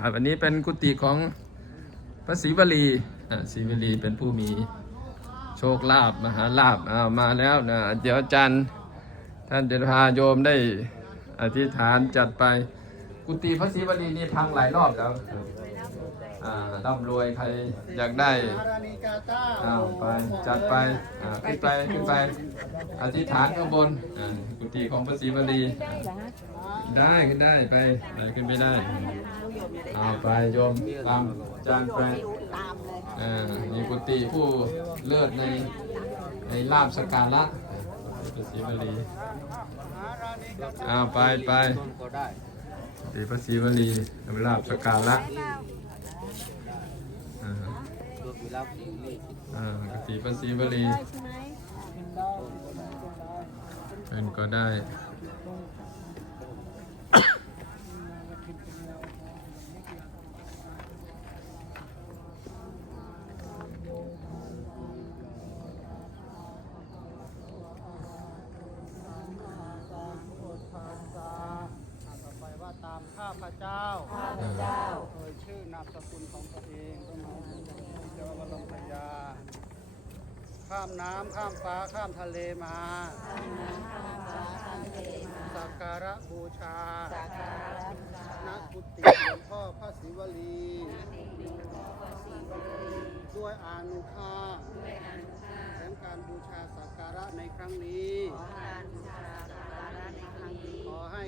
อ่าวันนี้เป็นกุฏิของพระศรีวลีอ่าศรีวลีเป็นผู้มีโชคลาภมหาลาภอามาแล้วนะเดี๋ยวอาจารย์ท่านจะพาโยมได้อธิษฐานจัดไป กุฏิพระศรีวลีนี่พังหลายรอบแล้วร่ำรวยใครอยากได้อ้าวไปจัดไปขึ้นไปขึ้นไปอธิษฐานข้างบนกุฏิของพระศรีวลีได้ขึ้นได้ไปไปขึ้นไม่ได้ เอาไปโยมตามจานไปอ่ามีกุฏิผู้เลิศในในลาบสกการะพระศรีวลีอารานิกาตาอ้าวไปไปก็ได้กุฏิพระศรีวลีลาบสกการะอ่าตัวมีรับสิ่งนี้อ่ากุฏิพระศรีวลีเป็นก็ได้ ว่าตามข้าพเจ้าอ่าเอ่ยชื่อนามสกุลของตัวเองก็มาเจ้าบรมพยา ข้ามน้ำข้ามฟ้าข้ามทะเลมาสักการะบูชาณกุฏิหลวงพ่อพระศิวลีด้วยอานุภาพและการบูชาสักการะในครั้งนี้ขอ